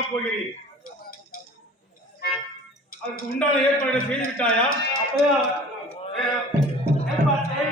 காணப் போகிறேன். அதுக்கு உண்டான ஏற்பாடுகளை செய்து விட்டாயா? அப்போ ஏற்பாட்டை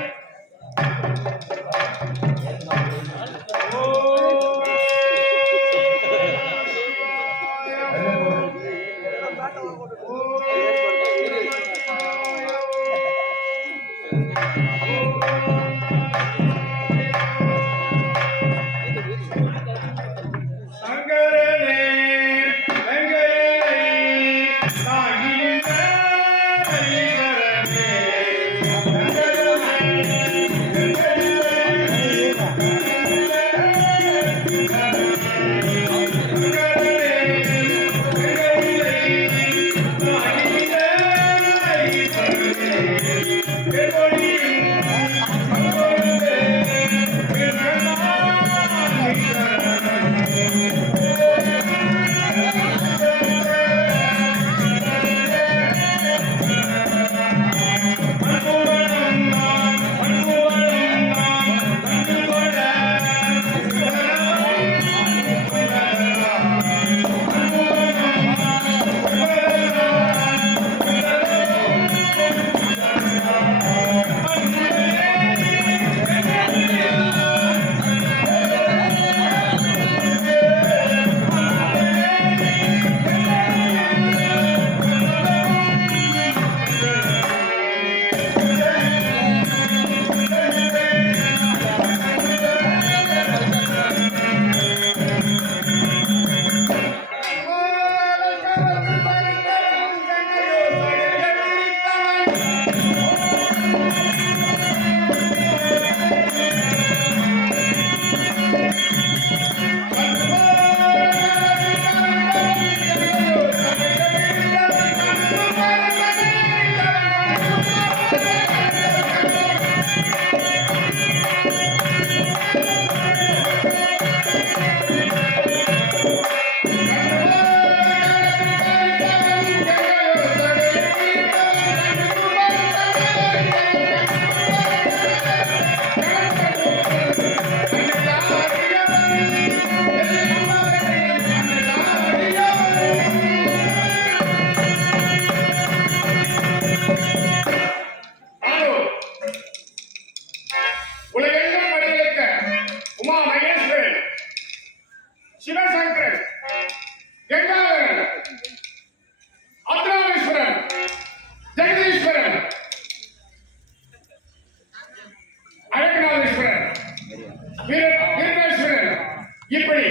இப்படி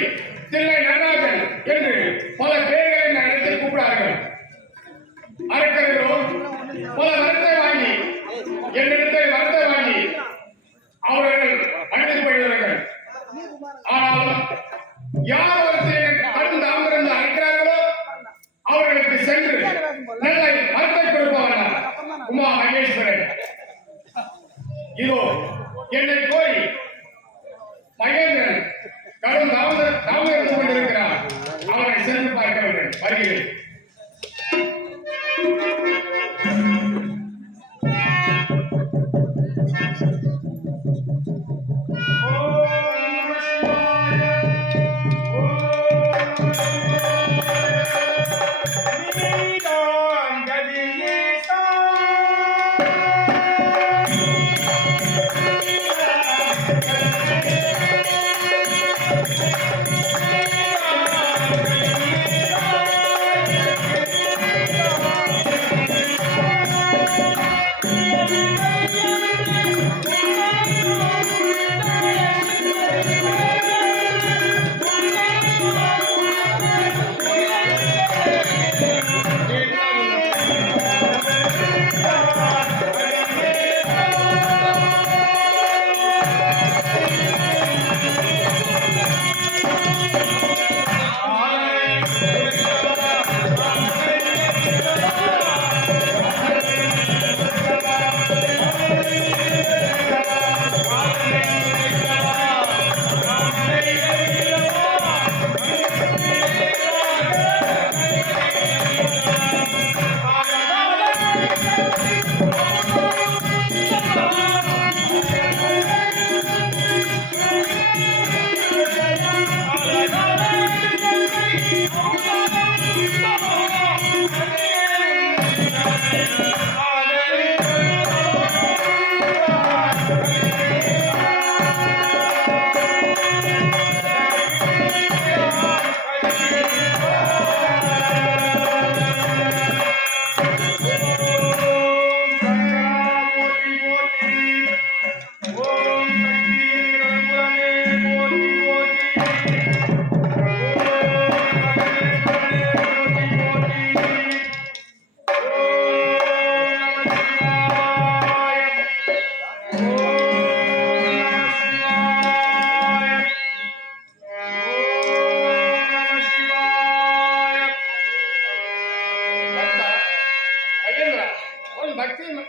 தில்லை நடராஜன் என்று பல பேர்களை இந்த இடத்தில் கூப்பிடார்கள். அரக்கர்களோ பல வரத்தை வாங்கி என்னிடத்தில் வரத்தை வாங்கி அவர்கள் அழைத்து போகிறார்கள். ஆனாலும் யார் ஒருத்தர் கடும் தாமதிருந்து அழைக்கிறார்களோ அவர்களுக்கு சென்று நல்ல வரத்தை கொடுப்பவன் உமா மகேஸ்வரன். இதோ என்னை கோரி மகேந்திரன் கடும் தாமதித்து கொண்டிருக்கிறார். அவரை சென்று பார்க்கிறவர்கள் வருகிறேன்.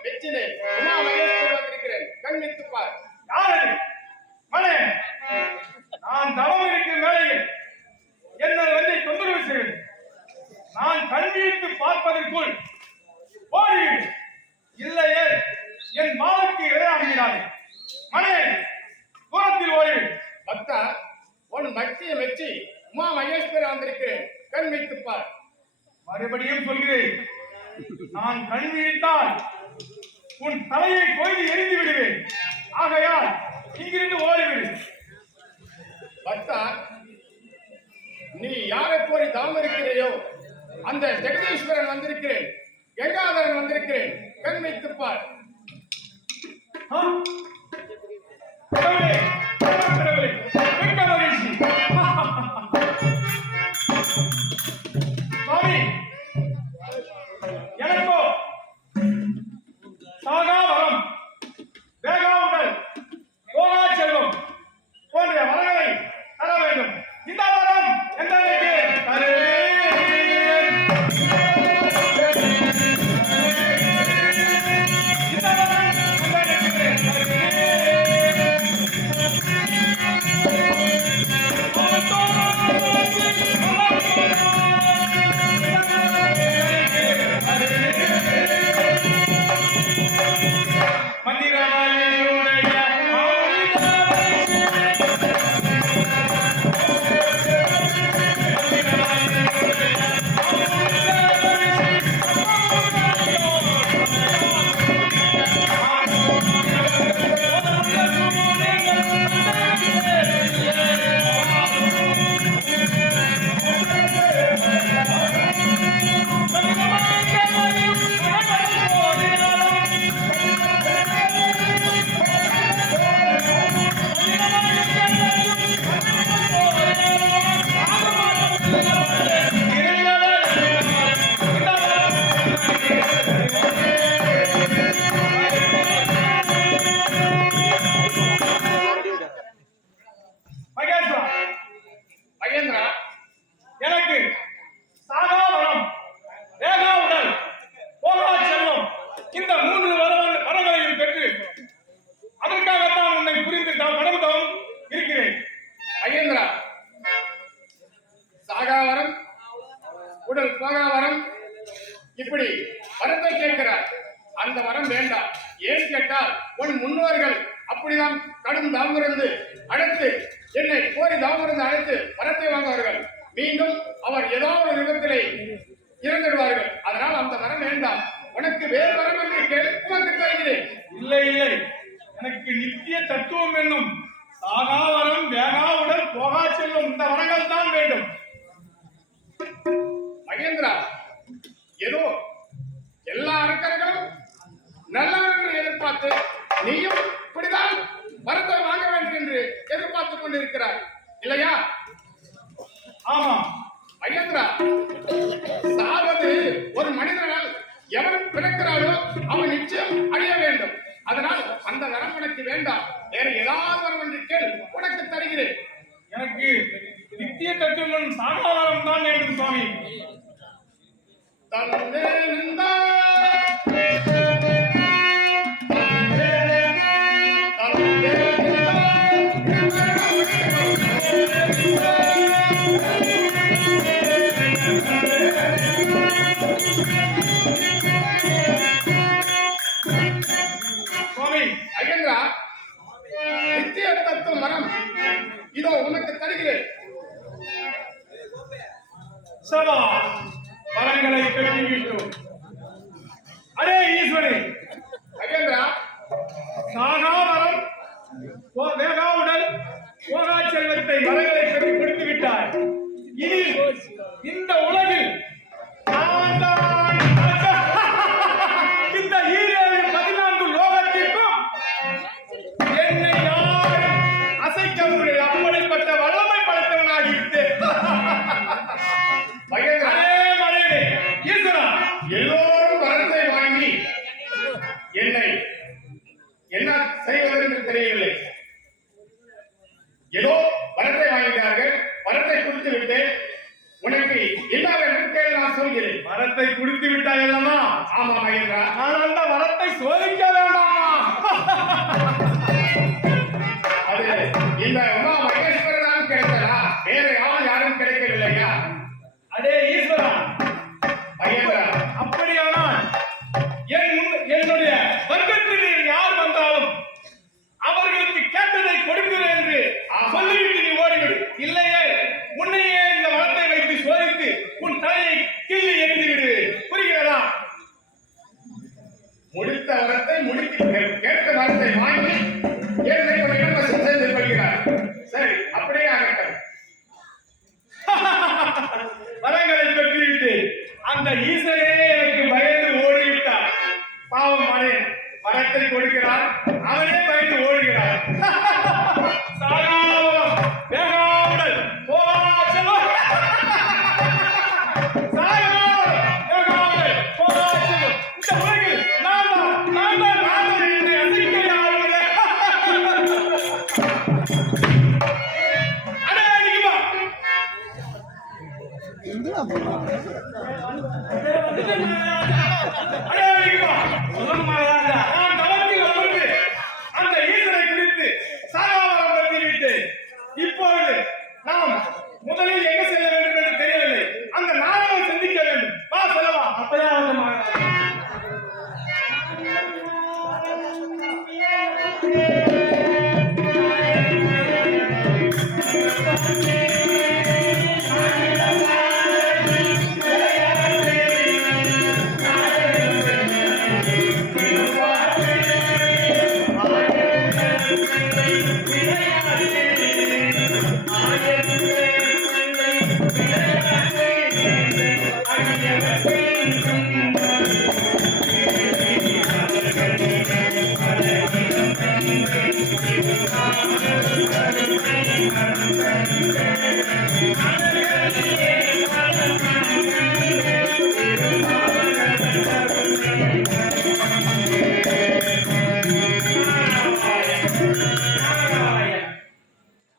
வெற்றினேன். உமா மகேஸ்வரன் வந்திருக்கிறேன். கண்ணித்துப் பார். யாரது? மகனே, நான் தவம் இருக்கும் வேளையில் என்னை வந்து தொந்தரவு செய்வது. நான் கண்விழித்து பார்ப்பதற்குள் ஓடிவிடு. இல்லையே என் மாவுக்கு இரையாகிறார்கள். மகனே, தூரத்தில் ஓடிவிடு. பக்தா, உன் பக்தியை மெச்சி உமா மகேஸ்வரன் வந்திருக்கிறேன். கண்ணித்துப் பார். மறுபடியும் சொல்கிறேன், நான் கண்விழித்தால் உன் தலையை கொய்து எரிந்து விடுவேன். ஆகையால் இங்கிருந்து ஓடிவிடு. பக்தா, நீ யாரை கோரி தவம் இருக்கிறையோ அந்த ஜெகதீஸ்வரன் வந்திருக்கிறேன். கங்காதரன் வந்திருக்கிறேன். கண்ணித்துப் பார். ஆ? கடவுளே, கடவுளே, மிக்க மகிழ்ச்சி. சுவாமி, எனக்கோ சாகா வரம், வேகா உடல், போகா செல்வம் போன்ற வரங்களை தர வேண்டும். இந்த வரம் எங்களுக்கு தருவேன். இந்த வரம் உங்களுக்கு மகேந்திரா, எனக்கு சாகா வரம், வேகா உடல், போகா செல்வம் இந்த 3 வரங்களையும் பெற்று அதற்காகத்தான் உன்னை புரிந்து கடந்தோம் இருக்கிறேன். மகேந்திரா, சாகாவரம், உடல் போகாவரம், இப்படி வரத்தை கேட்கிறார். அந்த வரம் வேண்டாம். ஏன் கேட்டால் உன் முன்னோர்கள் அப்படிதான் கடும் தவமிருந்து அழைத்து என்னை கோரி தவமிருந்து அழைத்து வரத்தை வாங்குவார்கள். மீண்டும் அவர் ஏதாவது ஒரு விதத்திலே இறந்துடுவார்கள். அதனால் அந்த வரம் வேண்டாம். உனக்கு வேறு வரம் என்று கேள், உனக்கு தருகிறேன். இல்லை இல்லை, எனக்கு நித்திய தத்துவம் என்னும் சாகா வரம், வேகா உடல், போகா செல்வம் இந்த வரங்கள் தான் வேண்டும். மகேந்திரா, ஏதோ எல்லா அரக்கர்களும் நல்லவர் என்று எதிர்பார்த்து நீயும் இப்படிதான் வரத்தை வாங்க வேண்டும் என்று எதிர்பார்த்துக் கொண்டிருக்கிறார் இல்லையா? ஆமா மகேந்திரா, சாவது ஒரு மனிதனால் எவன் பிறக்கிறாரோ அவன் நிச்சயம் அழிய வேண்டும். அதனால் அந்த வரம் உனக்கு வேண்டாம். வேற ஏதாவது வரம் என்று கேள், உனக்கு தருகிறேன். எனக்கு நித்திய தத்துவம் சாகா வரம் தான் வேண்டும் சுவாமி. தந்தேனந்தா சுவாமி, மகேந்திரா, நித்திய தத்துவ மரம் இதோ உனக்கு தருகிறேன். சபா வரங்களை பெற்றுவிட்டோம். அரே ஈஸ்வரி, மகேந்திரா, சாகா வரம், வேகா உடல், போகா செல்வத்தை வரங்களை பெற்று கொடுத்து விட்டார். இனி இந்த உலகில் நான் தான் இந்த ஈரேழு 14 லோகத்திற்கும் என்னை யாரும் அசைக்க முடியாது. அப்படிப்பட்ட வல்லமை படைத்தவனாகிவிட்டேன். மகேந்திரா, அரே மறைவே ஈஸ்வரா, எல்லோரும் வரத்தை வாங்கி என்னை என்ன செய்வதென்று தெரியவில்லை. ஏதோ வரத்தை வாங்கிட்டார்கள். வரத்தை கொடுத்து விட்டு உனக்கு என்ன சோதிக்கிறேன். வரத்தை குடித்து விட்டாய் அல்லவா? ஆமா மகேந்திரா. நான் அந்த வரத்தை சோதிக்க வேண்டாமா? அது இந்த உமா மகேஸ்வரன் தான் கிடைத்ததா? வேற யாரும் கிடைக்கவில்லையா? அடே ஈஸ்வரா மகேந்திரா, அப்படியானால் என்னுடைய வர்க்கத்தில் யார் வந்தாலும் அவர்களுக்கு கேட்டதை கொடுக்கிறேன் என்று சொல்லிவிட்டு நீ ஓடிவிடு. இல்லையே உன்னையே இந்த வரத்தை வைத்து சோதித்து உன் தலையை கிள்ளி எறிந்து விடு. புரிகிறதா? முடித்த வரத்தை கேட்ட வரத்தை வாங்கி ஏற்கனவே இலவசம் செய்து கொள்கிறார். சரி, அப்படியே ஆகட்டும். வரங்களை பெற்றுவிட்டு அந்த ஈசனே எனக்கு பயந்து ஓடிவிட்டார். பாவம் மகன் வரத்தை கொடுக்கிறார், அவனே பயந்து ஓடுகிறார். சாகாவரம் வேகாவுடல் போகாச்சலம். சாகாவரம் வேகாவுடல் போகாச்சலம். இந்த உலகில் நான் என்று அசைக்க யாருமில்லை. அடே அடிக்குமா? அடே அடிக்குமா? நான் தளத்தில் அமர்ந்து அந்த ஈசனை குறித்து சாகாவரம் பெற்றுவிட்டு இப்பொழுது நாம் முதலில் எங்க செல்ல வேண்டும் என்று தெரியவில்லை. அந்த நாடகம் சிந்திக்க வேண்டும். வா செல்லவா. அப்பதான்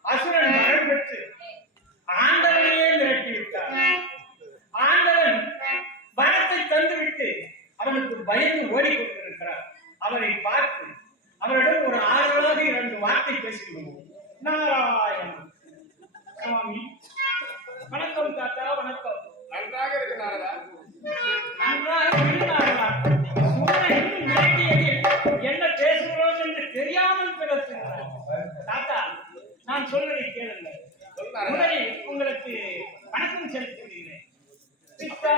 அசுரன் மரம் பெற்று ஆண்டவனையே மிரட்டிவிட்டார். ஆண்டவன் வரத்தை தந்துவிட்டு அவனுக்கு பயந்து ஓடிக்கொண்டிருக்கிறார். அவரை பார்த்து அவரிடம் ஒரு ஆறுதலாக 2 வார்த்தை பேசிவிடுவோம். நாராயணன். சுவாமி வணக்கம் தாத்தா. வணக்கம். நன்றாக இருக்கிறாரா? நன்றாக இருக்கிறார்களா? சூரியன் மிரட்டியதில் என்ன பேசுகிறோம் என்று தெரியாமல் பேசுகிறார். தாத்தா, நான் சொல்வதை கேளுங்கள். முதலில் உங்களுக்கு வணக்கம் செலுத்துகிறேன். பித்தா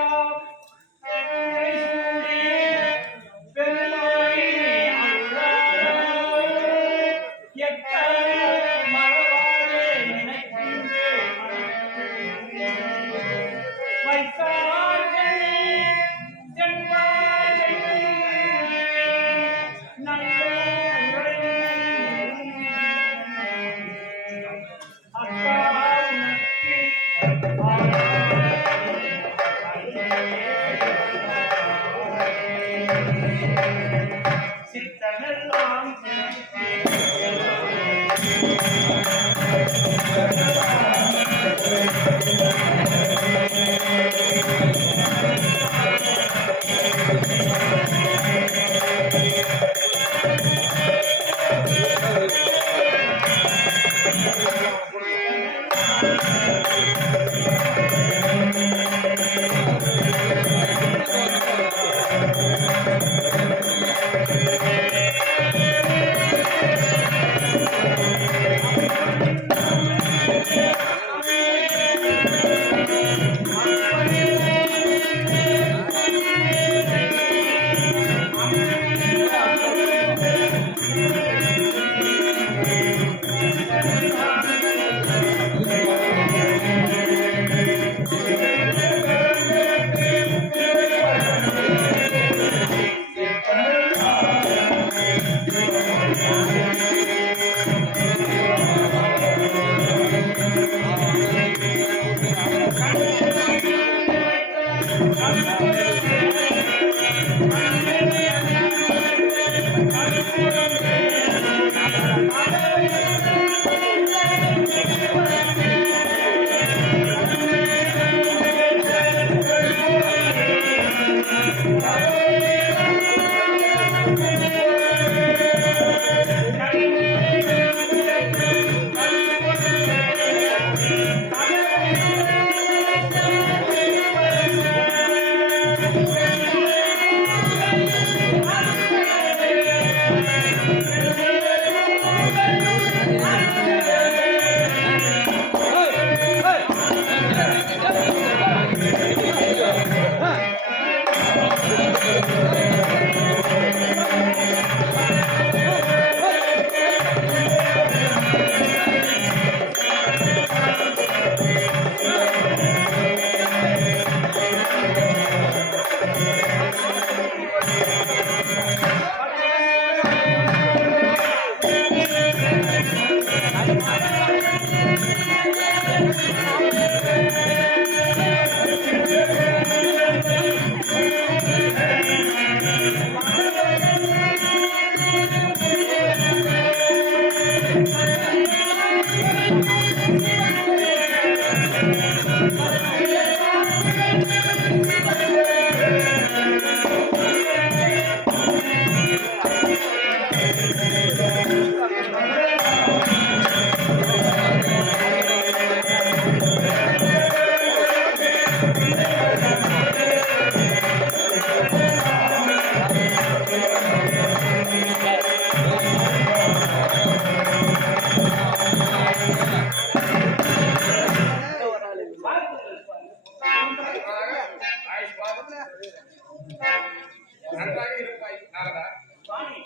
நன்றாக இருப்பாய் நாரதா. சுவாமி,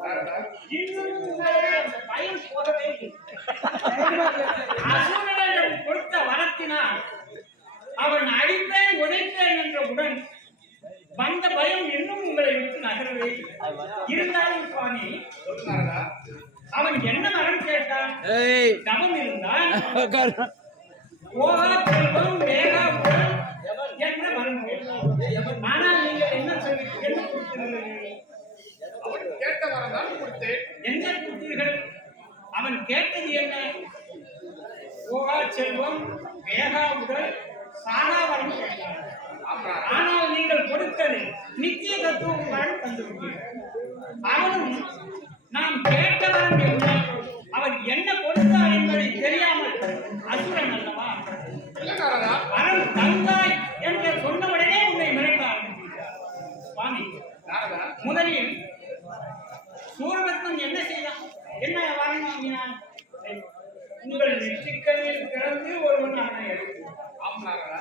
நாரதா, இன்னும் உங்களுக்கு அந்த பயம் போகவே இல்லை. அசுரனிடம் கொடுத்த வரத்தினால் அவன் அடிப்பேன் உதைப்பேன் என்றவுடன் வந்த பயம் இன்னும் உங்களை விட்டு நகரவே இல்லை. இருந்தாலும் சுவாமி, சொல்லு நாரதா. அவன் என்ன வரம் கேட்டான்? தவம் இருந்தான். ஓகா செல்வம் வேகா உடல் என்ற வரம் கேட்டான். ஆனால் நீங்கள் என்ன சொல்லி என்ன கொடுத்தீர்கள்? அவன் கேட்ட வரம் தான் கொடுத்தேன். என்ன கொடுத்தீர்கள்? அவன் கேட்டது என்ன? ஓகா செல்வம் வேகா உடல் சாகா வரம் கேட்டான். ஆமா, ஆனால் நீங்கள் கொடுத்தது நித்திய தத்துவம் வரம் தந்துவிட்டீர்கள். அவனும் நாம் கேட்டவன் என்ன, அவன் என்ன கொடுத்தார் என்பதை தெரியாமல் அசுரன் அல்லவா? இல்ல நாரதா. வரம் தந்தாய் என்று சொன்னவுடனே உன்னை மிரட்ட ஆரம்பித்தார். சுவாமி, நாரதா, முதலில் சூரபத்மன் என்ன செய்தான்? என்ன வரம் வாங்கினான்? உங்கள் நெற்றிக்கண்ணில் பிறந்து ஒருவன் அவனை அழைத்தான். ஆம் நாரதா.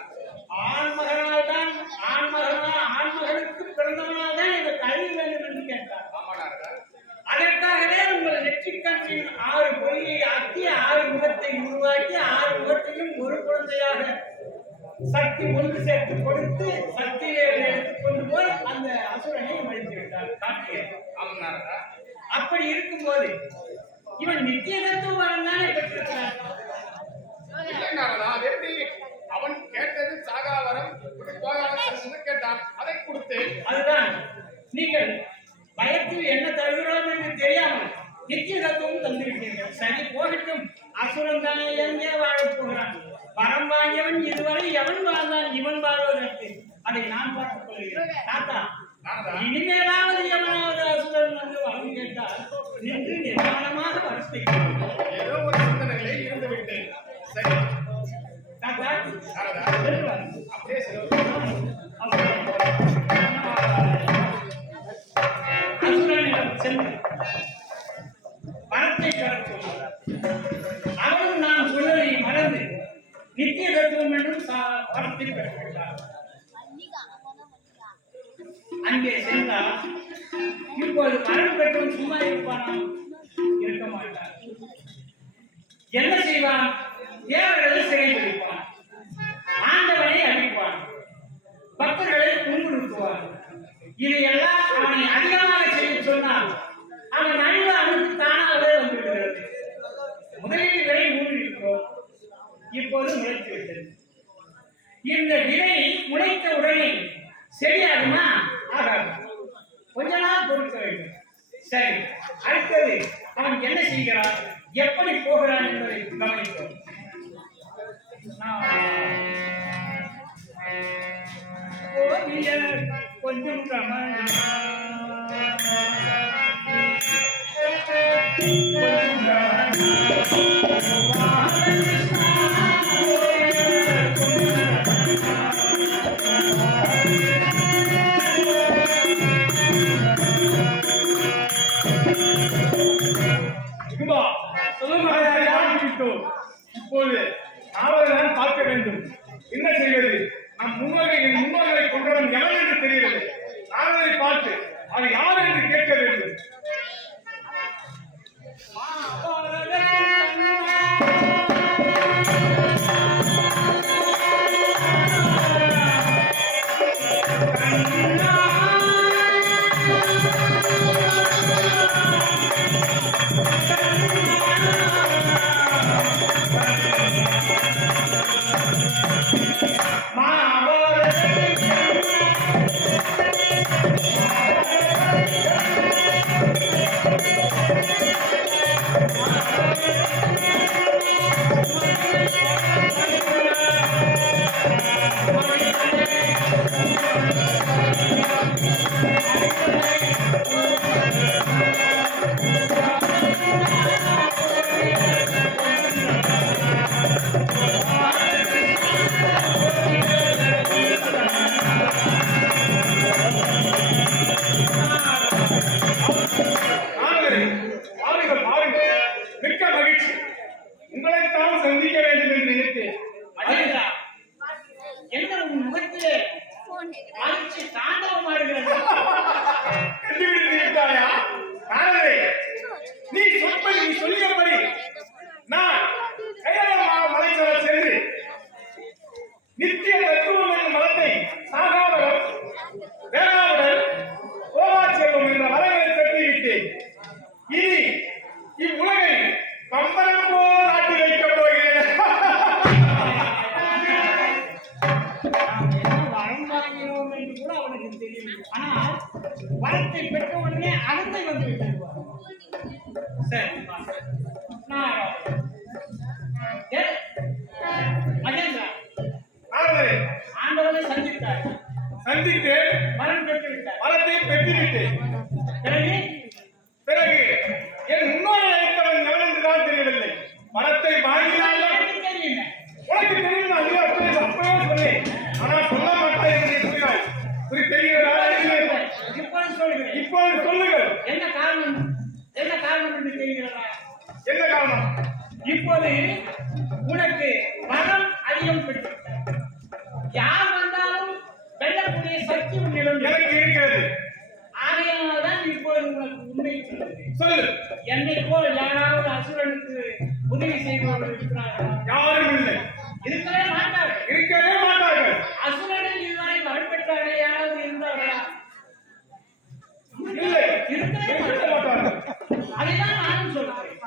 ஆண்மகனால் தான் ஆண்மகனுக்கு பிறந்தவனால் தான் இந்த கல்வி வேண்டும் என்று கேட்டார். ஆமா நாரதா. அதற்காகவே உங்கள் நெற்றிக்கண்ணின் 6 பொறியை ஆக்கி 6 முகத்தை உருவாக்கி 6 முகத்தையும் ஒரு குழந்தையாக சக்தி ஒன்று சேர்த்து கொடுத்து சக்தியை எடுத்துக் கொண்டு போய் அந்த அசுரனை மடித்து விட்டார் காட்டியர். ஆம் நாரதா. அப்படி இருக்கும்போது இவன் நித்திய தத்துவ வரம் தானே பெற்றிருக்கிறான். இல்ல நாரதா, அது எப்படி? அவன் கேட்டது சாகா வரம், போகாத செல்வம்னு கேட்டான். அதை கொடுத்தேன். அதுதான் நீங்கள் பயத்தில் என்ன தருகிறோம் என்று தெரியாமல் நித்திய தத்துவம் தந்துவிட்டீர்கள். சரி, போகட்டும். அசுரன் தானே எங்கே வாழப் போகிறான்? வரம் வாங்கியவன் இதுவரை எவன் வாழ்ந்தான்? இவன் வாழ்வதற்கு அதை நான் பார்த்துக் கொள்கிறேன். தாத்தா, நாரதா, இனிமேலாவது எவனாவது அசுரன் வந்து வரம் கேட்டால் நின்று நிதானமாக வரத்தை ஏதோ ஒரு சிந்தனைகளே இருந்து விட்டேன். சரி தாத்தா, நாரதா, செல்வார். அப்படியே செல்வம். அசுரனிடம் சென்று வரத்தை பெறச் சொன்னார். அவனும் நான் சொன்னதை மறந்து நித்திய தத்துவம் என்றும் வரத்தை பெற்றுவிட்டார். அங்கே சென்றால் இப்போது மரம் பெற்றவன் சும்மா இருப்பானா? இருக்க மாட்டான். என்ன செய்வான்? தேவர்களை சிறைபிடிப்பான், ஆண்டவனை அழிப்பான், பக்தர்களை துன்புறுத்துவான். இதையெல்லாம் அவனை அதிகமாக செய்ய சொன்னால் அவன் அழிவு அவனுக்கு தானாகவே வந்துவிடுகிறது. முதலீடு விலை மூடியிருக்கிறோம், இப்போது முளைத்து விட்டது. இந்த விதை முளைத்த உடனே சரியாகுமா? ஆகாது. கொஞ்ச நாள் பொறுக்க வேண்டும். சரி, அடுத்தது அவன் என்ன செய்கிறான், எப்படி போகிறான் என்பதை கவனித்தோம். கொஞ்சம் இப்போது நாவல்தான் பார்க்க வேண்டும். என்ன செய்வது? நம் முன்னோர்களை கொண்டவன் எவன் என்று தெரியவில்லை. நாவலை பார்த்து அது யார் என்று கேட்க வேண்டும். மகிழ்ச்சி தாண்டவம் ஆடுகிறது. கண்டுபிடித்து விட்டாயா? நாரதரே, நீ சொல்லியபடி நான் கைலாய மலைச்சல சென்று நித்திய தத்துவம் என்னும் மதத்தை சாகாவரம், வேளாவரம், கோவாச்செல்வம் என்ற வரங்களை பெற்றுவிட்டேன். இனி இவ்வுலகை பம்பரம் போல் ஆட்டி வைக்கப் போகிறேன். நாம் என்ன வரம் வாங்கினோம் என்று கூட அவனுக்கு தெரியவில்லை. ஆனால் வரத்தை பெற்ற உடனே அகந்தை வந்து விட்டது. சரி, நாராயணன். மகேந்திரா, நாரதரே, ஆண்டவனை சந்தித்தார். சந்தித்தேன், வரம் பெற்று விட்டார். வரத்தை பெற்றுவிட்டேன். பிறகு என் முன்னோரை அழைத்தவன் எவன் என்றுதான் தெரியவில்லை. வரத்தை வாங்கினாலும் எனக்கு தெரியுமே. உனக்கு தெரியும், நான் அப்பவே சொன்னேன். ஆனால் சொல்ல மாட்டாய் என்று சொன்னாய். தெரிகிறதா? இப்பொழுது சொல்கிறேன். இப்பொழுது சொல்லுங்கள். என்ன காரணம்? என்ன காரணம் என்று தெரிகிறதா? என்ன காரணம்? இப்போது உனக்கு வரம் அதிகம் பெற்று யார் வந்தாலும் வெல்லக்கூடிய சக்தி உன்னிடம் எனக்கு இருக்கிறது. ஆகையால்தான் இப்போது உனக்கு உண்மை சொல்லுகிறேன். சொல்லு. என்னை போல் யாராவது அசுரனுக்கு உதவி செய்பவர்கள் இருக்கிறார்களா? யாரும் இல்லை. இருக்கவே மாட்டார்கள். இருக்கவே மாட்டார்கள். அசுரனில் இதுவரை வரம் பெற்றார்கள் யாராவது இருந்தார்களா? இல்லை, இருக்கவே இருக்க மாட்டார்கள். மாட்டார்கள். அதைதான் நானும் சொல்கிறேன்.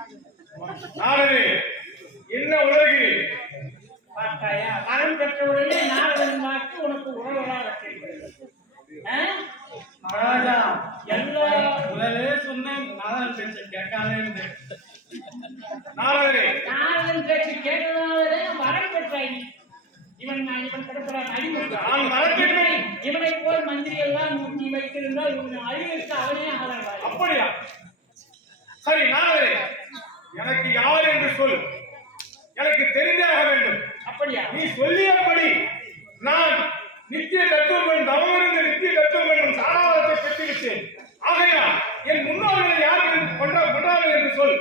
நாரதே, என்ன உலகிறேன்? பார்த்தாயா, வரம் பெற்றவுடனே நாரதன் வாக்கு உனக்கு உறவுகளாக இருக்கிறது. மகாராஜா, எல்லா முதலே சொன்னேன், நாரதன் பேச்சை கேட்காதே என்று. நாரதரே, நாரதன் பேச்சு கேட்டதாலே வரம் பெற்றாய். இவன் கிடக்கிறான் அறிவுறுத்தான். நான் வரத்தில்லை. இவனை போல் மந்திரி எல்லாம் ஊட்டி வைத்திருந்தால் இவன் அறிவிற்கு அவனே ஆளாவாய். அப்படியா? சரி நாரதரே, எனக்கு யார் என்று சொல். எனக்கு தெரிந்தாக வேண்டும். அப்படியா? நீ சொல்லியபடி நான் நித்திய தத்துவம் தவமிருந்து நித்திய தத்துவம் என்னும் சாராவரத்தை பெற்றுவிட்டேன். ஆகையா என் முன்னோர்கள் யார் கொண்டார்கள் என்று சொல்.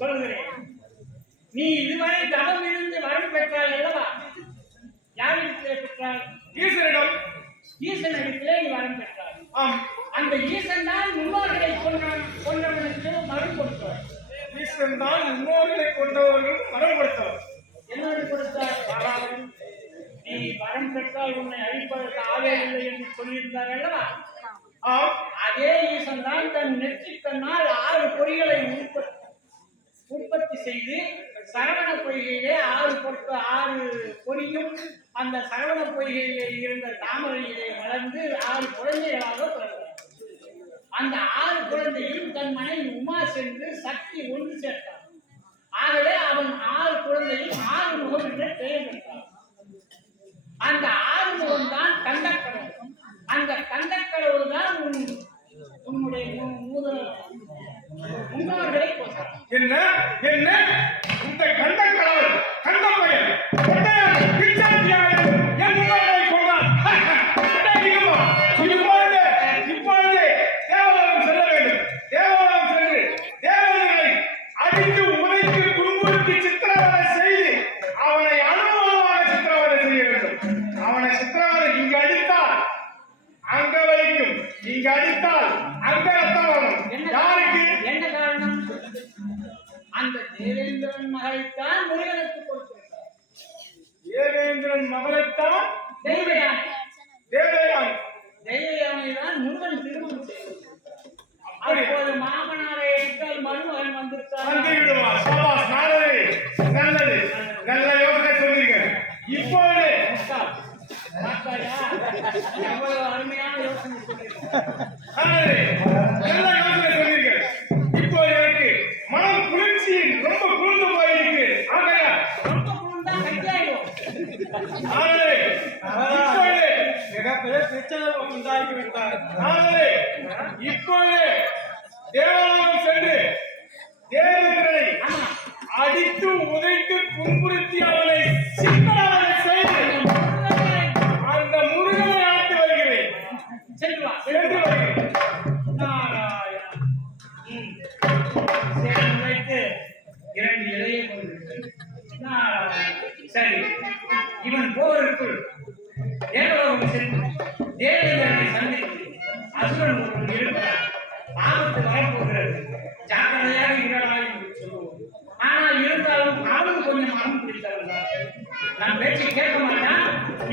சொல்கிறேன். நீ இதுவரை தவம் இருந்து வரம் பெற்றாய் அல்லவா? யாரிடத்திலே பெற்றாய்? ஈஸ்வரிடம். ஈசனிடத்திலே நீ வரம் பெற்றாய். ஆம். அந்த ஈசன் தான் முன்னோர்களை கொன்றவனுக்கு மரம் கொடுத்தார். ஈஸ்வரன் தான் முன்னோர்களை கொண்டவர்கள் மரம் கொடுத்தவர். என்னோடு கொடுத்தார் பாராவரம். நீ வரம் பெற்றால் உன்னை அழிப்பதற்கு ஆவே இல்லை என்று சொல்லியிருந்தார் அல்லவா? ஆம். அதே ஈசன் தான் தன் நெற்றிக் கண்ணால் 6 பொறிகளை உற்பத்தி செய்து சரவண பொய்கையிலே 6 பொறியும் அந்த சரவண பொய்கையிலே இருந்த தாமரையிலே வளர்ந்து 6 குழந்தைகளாக பிறந்தார். அந்த 6 குழந்தையும் தன் மனைவி உமா சென்று சக்தி ஒன்று சேர்த்தார். ஆகவே அவன் 6 குழந்தையும் 6 முகம் என்ற பெயர் பெற்றார். அந்த 6 முகம் தான் கந்தக்கடவுள். அந்த கந்தக்கடவுள் தான் உன்னுடைய முன்னோர்களை கொண்டார். என்ன என்ன இந்த கண்ட கடவுள் கண்ட பயன் கொண்டையான் பிச்சாண்டியான் என் முன்னோர்களை கொண்டான். இப்பொழுது தேவாலயம் செல்ல வேண்டும். தேவாலயம் சென்று தேவர்களை அடித்து உதைத்து துன்புறுத்தி சித்திரவதை செய்து அவனை அனுபவமாக சித்திரவதை செய்ய வேண்டும். அவனை சித்திரவதை இங்கு அடித்தால் அங்க வலிக்கும், இங்கு அடித்தால் அங்க ரத்தம் வரும். யாருக்கு? என்ன காரணம்? அந்த தேவேந்திரன் மகளைத்தான் முருகனுக்கு கொடுத்திருக்கிறார். தேவேந்திரன் மகளைத்தான் தெய்வயானை. தேவயானை. தெய்வயானை தான் முருகன் திருமணம் செய்தார். அப்போது மாமனாரை எடுத்தால் மருமகன் வந்திருக்கார். வந்து விடுவார். சபாஷ் நாரதரே, நல்லது, நல்ல யோசனை சொன்னீங்க. இப்போது பார்த்தாயா? எவ்வளவு அருமையான யோசனை சொல்லியிருக்கார். நாரதரே, நல்ல யோசனை சொன்னீங்க. இப்போ எனக்கு மனம் குளிர்ச்சி ரொம்ப குளிர்ந்து போயிருக்கு. ஆகையா ரொம்ப குளிர்ந்தா கட்டியாயிடும். நாரதரே, இப்போது மிகப்பெரிய பிரச்சனை உண்டாகிவிட்டார். நாரதரே, இப்போது தேவாலயம் சென்று தேவேந்திரனை ஆமா, அடித்து உதைத்து புன்புறுத்தி அவனை சித்திரவதை செய்து அந்த முருகனை அழைத்து வருகிறேன். சென்று வா. சென்று வருகிறேன். நாராயணா. சரி, வைத்து 2 இலையை கொண்டு நாராயணா. சரி, இவன் போவதற்குள் தேவலோகம் சென்று ஒருவர் இருக்கிறார். ஆபத்து வரப்போகிறது, ஜாக்கிரதையாக இருடா என்று சொல்லுவோம். ஆனால் இருந்தாலும் அவனும் கொஞ்சம் மனம் பிடித்தவன் தான். நான் பேச்சு கேட்க மாட்டான்.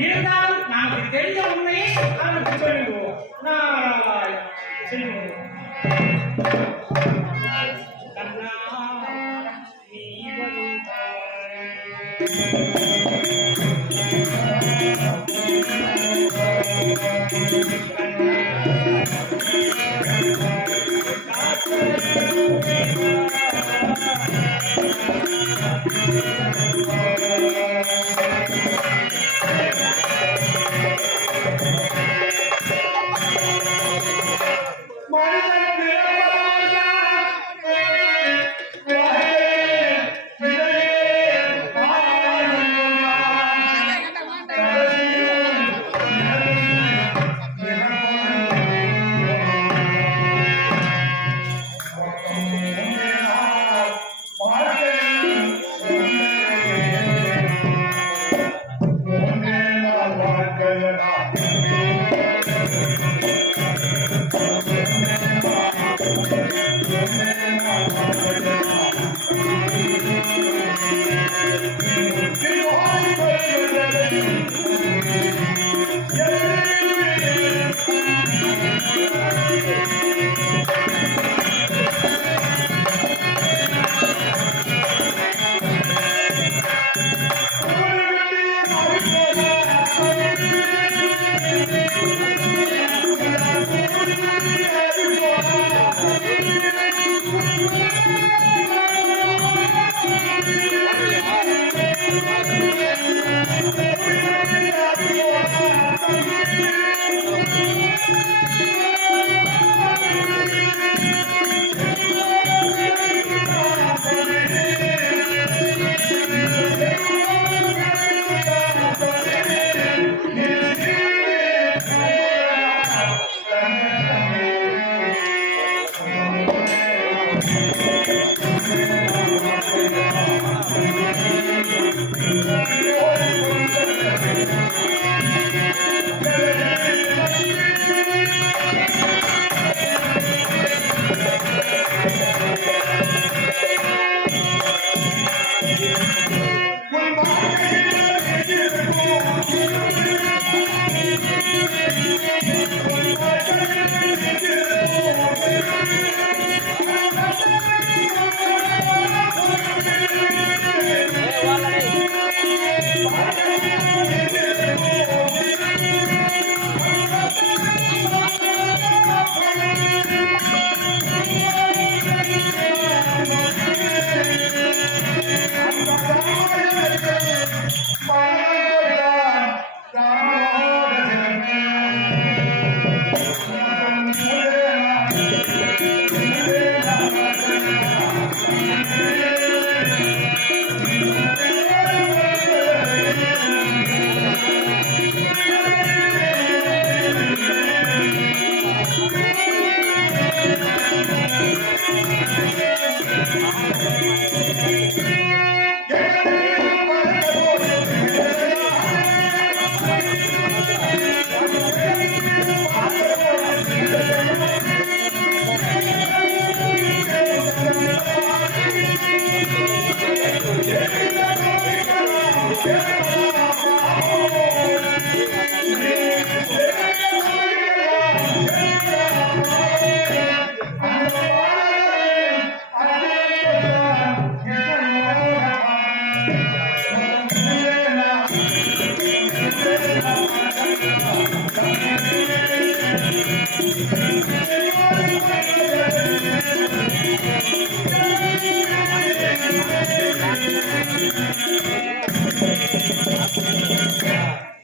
இருந்தாலும் நமக்கு தெரிந்த உண்மையை அவனுக்கு சொல்லிடுவோம். நான் சொல்லுவோம். கண்ணா, நீ வருவாய்.